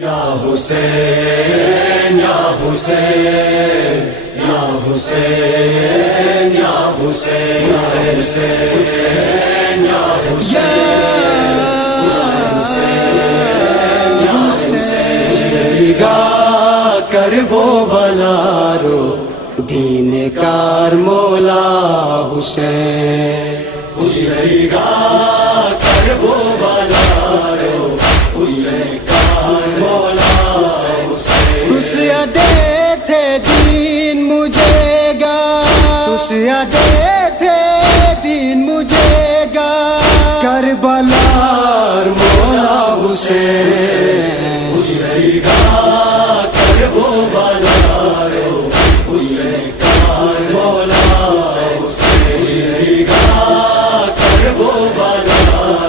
یا حسین یا حسین یا حسین یا حسین یا حسین یا حسین جگا کرب و بلا رو دین کار مولا حسین جگا کرب و بلا رو حسین کار مولا حسین خوشیاں دے تھے دین مجھے گا، خوشیاں دے تھے دین مجھے گا، کربلا مولا حسین جگا کرب و بلا رو حسین کار مولا حسین جگا کرب و بلا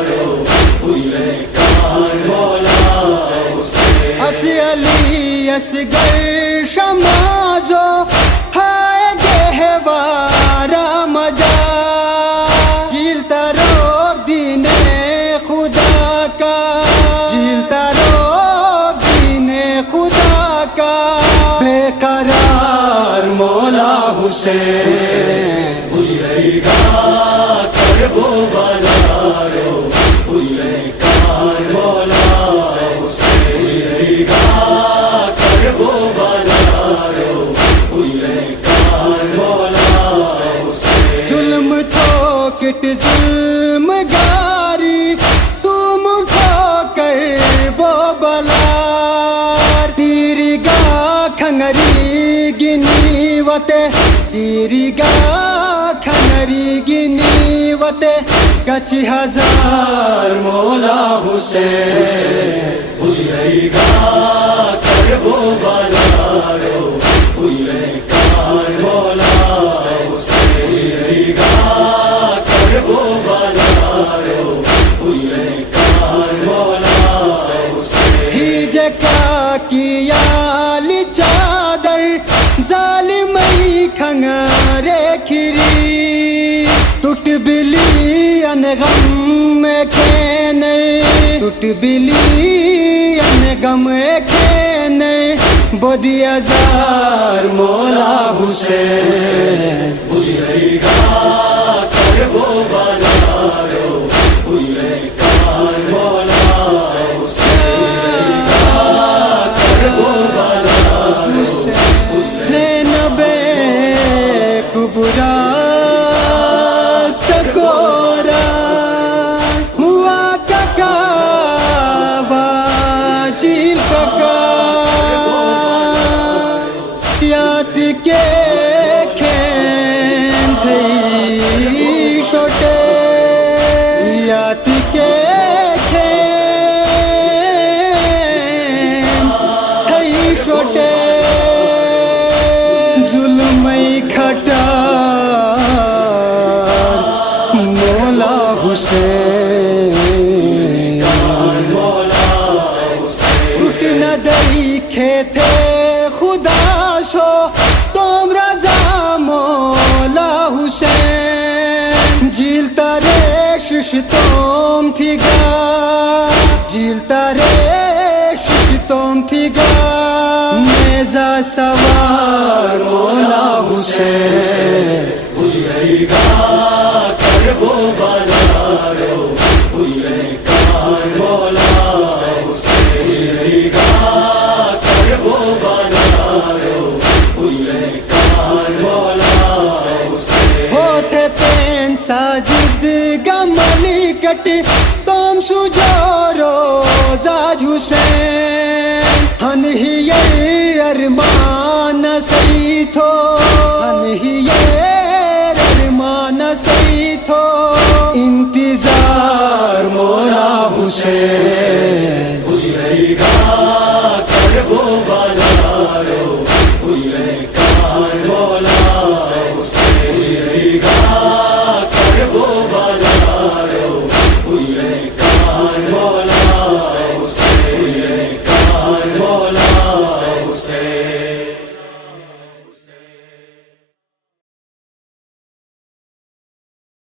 رو حسین کار مولا حسین اسی علی اصغر شمع جو ہائے گہوارہ مجا، جیلتا رو دین خدا کا، جیلتا رو دین خدا کا، بے قرار مولا حسین جگا کرب و بلا رو حسین کار مولا حسین جگا کرب و بلا رو حسین کار مولا حسین ظلم تو کٹ ظلم گاری، تم کو کر بو بلا، تیری گا کھنگری گنی وتے، تیری گا کھنگری گنی وتے، کچھ ہزار مولا حسین جگا کرب و بلا رو حسین کار مولا حسین جگا کرب و بلا رو حسین کار مولا حسین ہیج کا کیا لی چادر، ظالمی کھنگرے کھری، ٹوٹ بلی ان غم میں کھینر، ٹوٹ بلی ان غم کھینر، بدی ہزار مولا حسین جگا کرب و بلا رو حسین کار مولا حسین کرب و بلا رو زینب کبریٰ ٹکورا ہوا ککا باجیل ککا، یاد کے کھین تھئی چھوٹے، یاد کے کھین تھئی چھوٹے، ظلم کھٹا مولا حسین اٹھ نہ دیکھے تھے خدا شو تم رضا مولا حسین، جیلتا ریش تم تھی گا، جیلتا ریش تم تھی گا، نیزہ سوار مولا حسین جگا کرب و بلا رو حسین کار مولا حسین جگا کرب و بلا رو حسین کار مولا حسین ہوتے پین ساجد گملی کٹی تم سجورو زاج حسین، ہن ہی ارمان سی تھو، ہن ہی ارمان سی تھو، انتظار مولا حسین